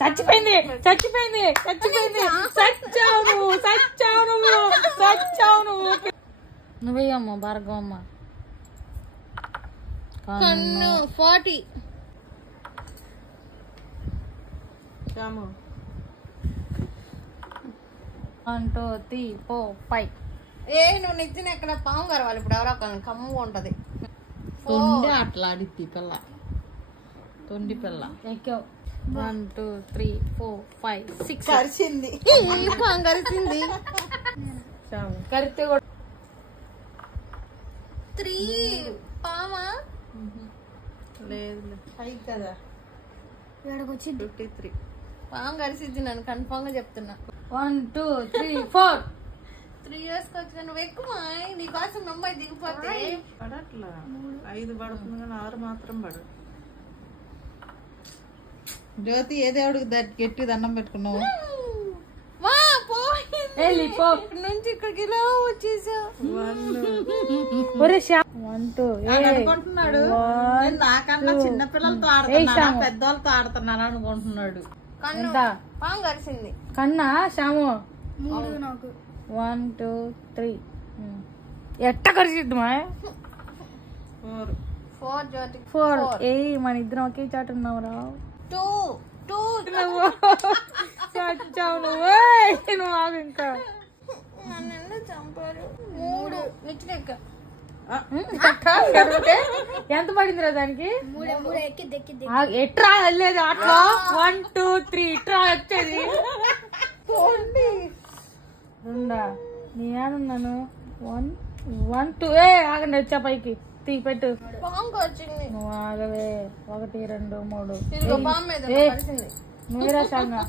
చచ్చిపోయింది చచ్చిపోయింది చచ్చిపోయింది చచ్చావు నువ్వు చచ్చావు నువ్వు చచ్చావు నువ్వు నువ్వేయమ్మ భార్గవమ్మ కన్ను 40 1 2 3 4 5 నువ్వు నిచ్చిన ఎక్కడ పాము కరవాలి ఇప్పుడు ఎవరో కమ్ము ఉంటది అట్లా ఆడిద్ది పిల్ల తొండి పిల్ల ఎక్కావు 1 2 3 4 5 6 కరిచింది పాము కరిచింది కరితే కూడా 3 పామా లేదు కదా 53 పాము కరిచింది నన్ను కన్ఫామ్ గా చెప్తున్నా 1 2 3 4 3 years వచ్చి నువ్వు ఎక్కువ నీకోసం అమ్మాయి దిగిపోతే పడట్లా 5 పడుతుంది కానీ 6 మాత్రం పడదు జ్యోతి ఏ దేవుడికి గట్టి దండం పెట్టుకున్నావు నుంచి ఇక్కడికి ఇలా వచ్చేసా అనుకుంటున్నాడు నాకన్నా చిన్న పిల్లలతో ఆడుతున్నా పెద్దవాళ్ళతో ఆడుతున్నాను అనుకుంటున్నాడు పాము కరిచింది కన్నా శ్యాము 1 2 3 ఎట్ట కరిచిద్దు మా 4 జ్యోతి 4 మన ఇద్దరం ఒకే చాటు ఉన్నావురా 2 చచ్చావు నువ్వు నువ్వు ఆగు ఇంకా నన్ను చంపారు 3 నిచ్చిన ఎక్క ఎంత పడిందిరా దానికి ఎట్రా వెళ్ళేది అట్లా 1 2 3 ఇట్రా వచ్చేది రెండా నేనున్నాను 1 1 2 ఆగండి వచ్చా పైకి తీ పెట్టు నువ్వు ఆగవే 1 2 3 నువ్వేరా సాంగా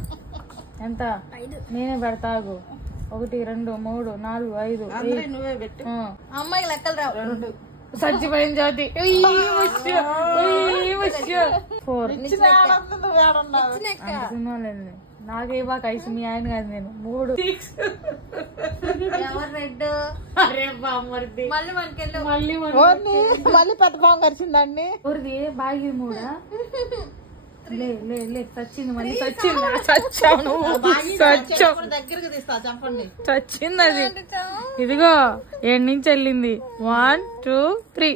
ఎంత నేనే పెడతాగు 1 2 3 4 5 నువ్వే పెట్టు అమ్మాయి లెక్కలు రావు చచ్చిపోయిన జ్యోతి 4 నాకే బాగా ఐసు మీ ఆయన కాదు నేను 3 ఎవరు రెడ్ మళ్ళీ మనకెళ్ళి మళ్ళీ పెద్ద పాము కరిచిందండి ఊరిది బాగి 3 లే చచ్చింది మళ్ళీ చచ్చింది చచ్చావు దగ్గరకు తీస్తా చెప్పండి చచ్చింది అది ఇదిగో 7 నుంచి వెళ్ళింది 1 2 3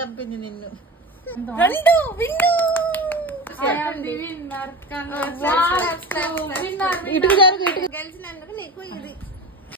చంపింది నిన్ను ఇటుకు జరుగు ఇటుకు గెలిచినందుకు నీకు ఇది